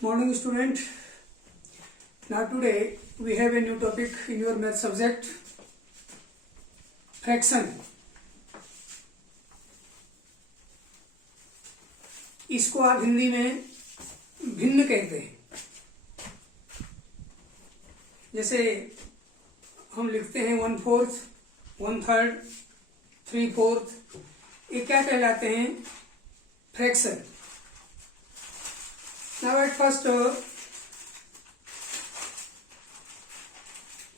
Morning student. Now today we have a new topic in your math subject, fraction. इसको आप हिंदी में भिन्न कहते हैं। जैसे हम लिखते हैं 1/4, 1/3, 3/4, ये क्या कहलाते हैं? Fraction. Now at first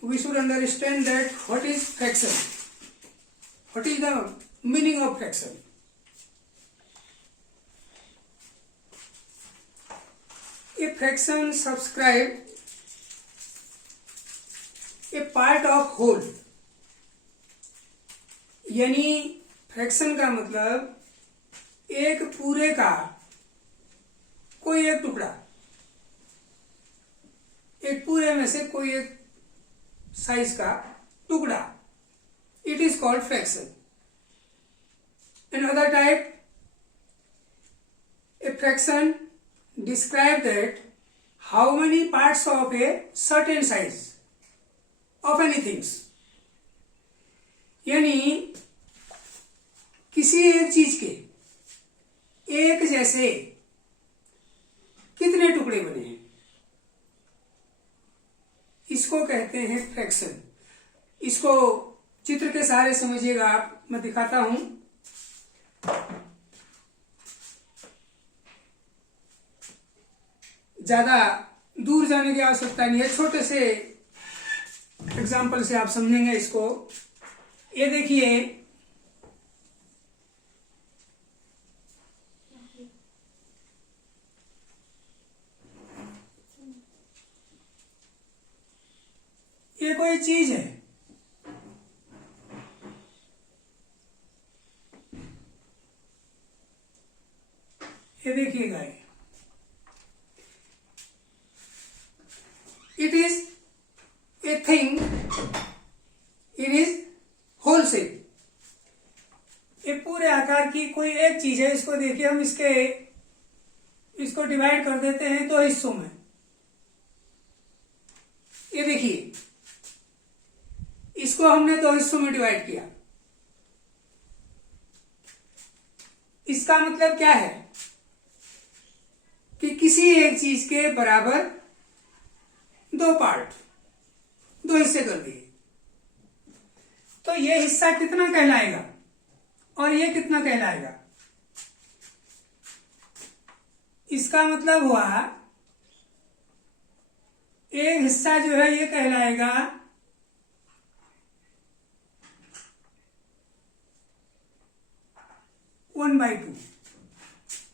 we should understand that what is fraction. What is the meaning of fraction? A fraction subscribe a part of whole. यानी फ्रैक्शन का मतलब एक पूरे का कोई एक टुकड़ा, एक पूरे में से कोई एक साइज का टुकड़ा, it is called fraction. Another type, a fraction describe that how many parts of a certain size of anything. यानी किसी एक चीज के एक जैसे कितने टुकड़े बने हैं, इसको कहते हैं फ्रैक्शन. इसको चित्र के सहारे समझिएगा आप, मैं दिखाता हूं. ज्यादा दूर जाने की आवश्यकता नहीं है, छोटे से एग्जाम्पल से आप समझेंगे इसको. ये देखिए, ये कोई चीज है, ये देखिएगा, it is a thing in is whole shape. ये पूरे आकार की कोई एक चीज है. इसको देखिए, हम इसको डिवाइड कर देते हैं दो हिस्सों में. ये देखिए, इसको हमने दो हिस्सों में डिवाइड किया. इसका मतलब क्या है कि किसी एक चीज के बराबर दो पार्ट, दो हिस्से कर दिए. तो ये हिस्सा कितना कहलाएगा और ये कितना कहलाएगा? इसका मतलब हुआ एक हिस्सा जो है ये कहलाएगा 1/2.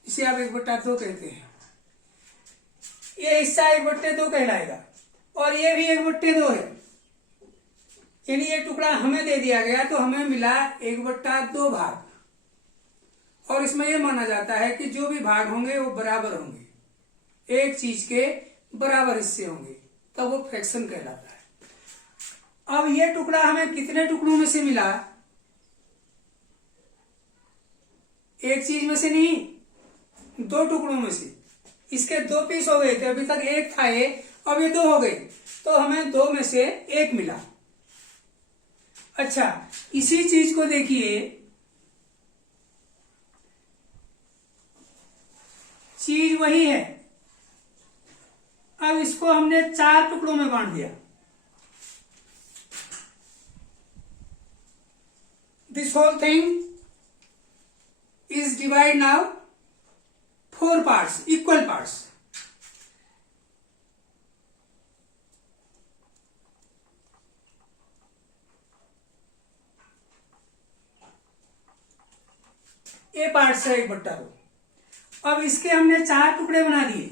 इसे आप 1/2 कहते हैं. ये हिस्सा 1/2 कहलाएगा और ये भी 1/2 है. यानी ये टुकड़ा हमें दे दिया गया तो हमें मिला 1/2 भाग. और इसमें यह माना जाता है कि जो भी भाग होंगे वो बराबर होंगे, एक चीज के बराबर हिस्से होंगे, तब वो फ्रैक्शन कहलाता है. अब ये टुकड़ा हमें कितने टुकड़ों में से मिला? एक चीज में से नहीं, दो टुकड़ों में से. इसके दो पीस हो गए थे, अभी तक एक था ये, अब ये दो हो गए, तो हमें दो में से एक मिला. अच्छा, इसी चीज को देखिए, चीज वही है. अब इसको हमने 4 टुकड़ों में बांट दिया. This whole thing is divide now 4 parts, equal parts. A part से 1/2. अब इसके हमने 4 टुकड़े बना दिए.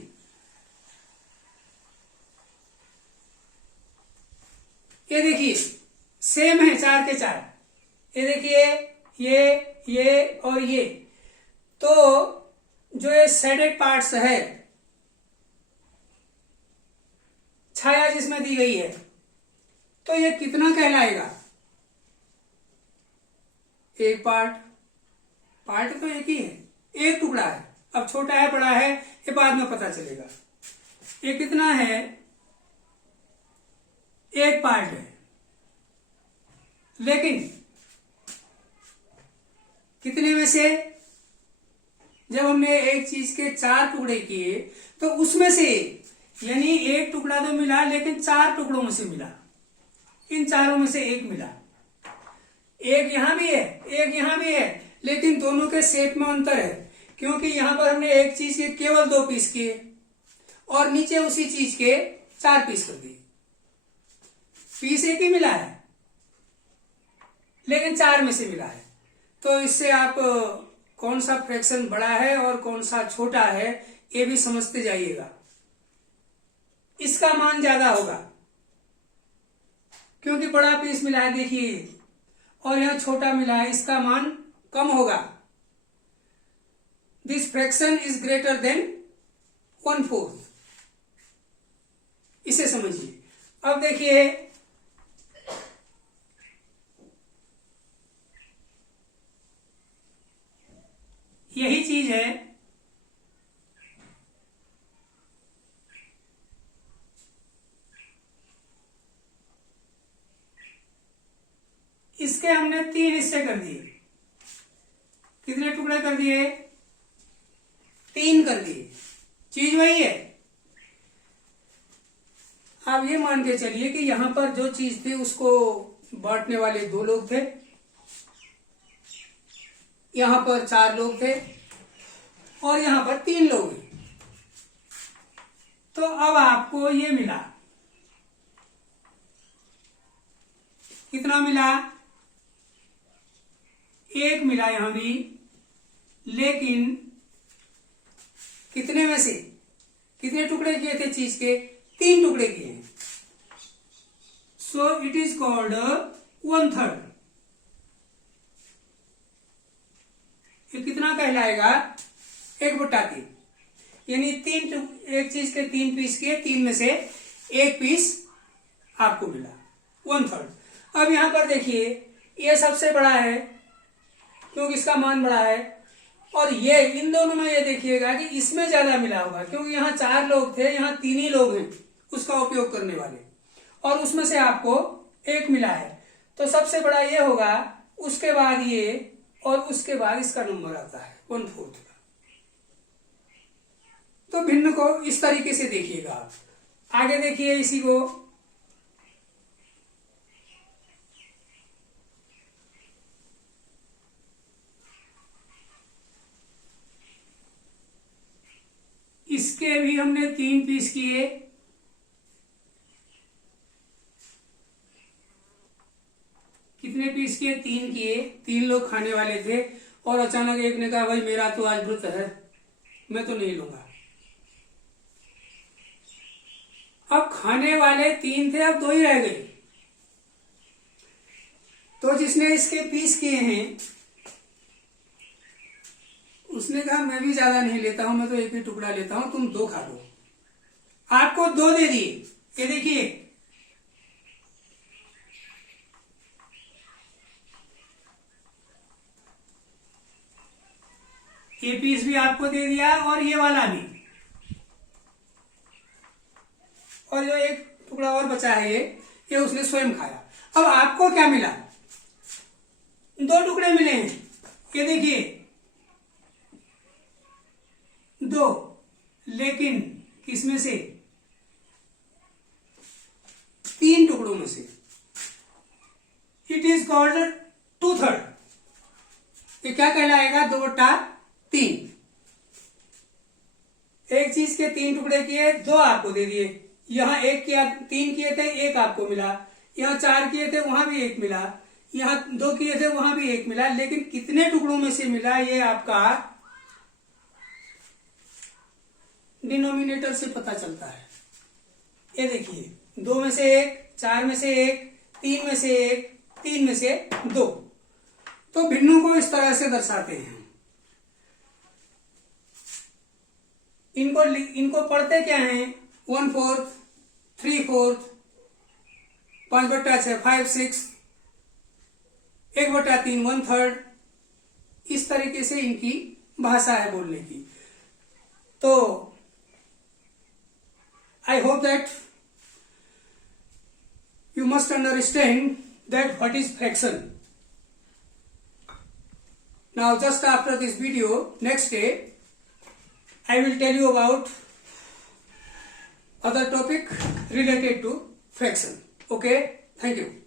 ये देखिए, सेम है 4 के 4. ये देखिए, ये और ये. तो जो ये शेडेड पार्ट्स है, छाया जिसमें दी गई है, तो ये कितना कहलाएगा? एक पार्ट तो एक ही है, एक टुकड़ा है. अब छोटा है बड़ा है ये बाद में पता चलेगा. ये कितना है, एक पार्ट है, लेकिन कितने में से, जब हमने एक चीज के 4 टुकड़े किए तो उसमें से यानी एक टुकड़ा तो मिला लेकिन 4 टुकड़ों में से मिला, इन चारों में से एक मिला। एक यहां भी है, एक यहां भी है, लेकिन दोनों के शेप में अंतर है, क्योंकि यहां पर हमने एक चीज के केवल 2 पीस किए और नीचे उसी चीज के 4 पीस कर दिए। पीस एक ही मिला है लेकिन 4 में से मिला है। तो इससे आप कौन सा फ्रैक्शन बड़ा है और कौन सा छोटा है ये भी समझते जाइएगा। इसका मान ज्यादा होगा क्योंकि बड़ा पीस मिला है देखिए, और यहां छोटा मिला है, इसका मान कम होगा। This fraction is greater than 1/4। इसे समझिए। अब देखिए यही चीज है, इसके हमने 3 हिस्से कर दिए। कितने टुकड़े कर दिए, 3 कर दिए। चीज वही है। आप ये मान के चलिए कि यहां पर जो चीज थी उसको बांटने वाले 2 लोग थे, यहां पर 4 लोग थे और यहां पर 3 लोग हैं। तो अब आपको ये मिला, कितना मिला, 1 मिला यहां भी, लेकिन कितने में से, कितने टुकड़े किए थे चीज के, 3 टुकड़े किए हैं। So it is called 1/3। ये कितना कहलाएगा, 1/3। यानी एक चीज के 3 पीस किए, 3 में से 1 पीस आपको मिला, 1/3। अब यहां पर देखिए ये सबसे बड़ा है क्योंकि इसका मान बड़ा है, और ये इन दोनों में ये देखिएगा कि इसमें ज्यादा मिला होगा क्योंकि यहाँ 4 लोग थे, यहाँ 3 ही लोग हैं उसका उपयोग करने वाले, और उसमें से आपको 1 मिला है। तो सबसे बड़ा ये होगा, उसके बाद ये, और उसके बाद इसका नंबर आता है 1/4 का। तो भिन्न को इस तरीके से देखिएगा आप। आगे देखिए इसी को, इसके भी हमने 3 पीस किए, कितने पीस किए, 3 किए। 3 लोग खाने वाले थे और अचानक एक ने कहा भाई मेरा तो आज व्रत है, मैं तो नहीं लूंगा। अब खाने वाले 3 थे, अब 2 ही रह गए। तो जिसने इसके पीस किए हैं उसने कहा मैं भी ज्यादा नहीं लेता हूं, मैं तो 1 ही टुकड़ा लेता हूं, तुम 2 खा लो। आपको 2 दे दिए। ये देखिए ये पीस भी आपको दे दिया और ये वाला भी, और जो 1 टुकड़ा और बचा है ये उसने स्वयं खाया। अब आपको क्या मिला, 2 टुकड़े मिले हैं। ये देखिए 2, लेकिन किसमें से, 3 टुकड़ों में से। It is called 2/3। ये क्या कहलाएगा, 2/3। एक चीज के 3 टुकड़े किए, 2 आपको दे दिए। यहां 1 किया, 3 किए थे, 1 आपको मिला। यहां 4 किए थे, वहां भी 1 मिला। यहां 2 किए थे, वहां भी 1 मिला। लेकिन कितने टुकड़ों में से मिला ये आपका डिनोमिनेटर से पता चलता है। ये देखिए 2 में से 1, 4 में से 1, 3 में से 1, 3 में से 2। तो भिन्नों को इस तरह से दर्शाते हैं। इनको पढ़ते क्या हैं, 1/4, 3/4, 5/6, 5/6, 1/3, 1/3। इस तरीके से इनकी भाषा है बोलने की। तो I hope that you must understand that what is fraction. Now just after this video, next day, I will tell you about other topic related to fraction. Okay, thank you.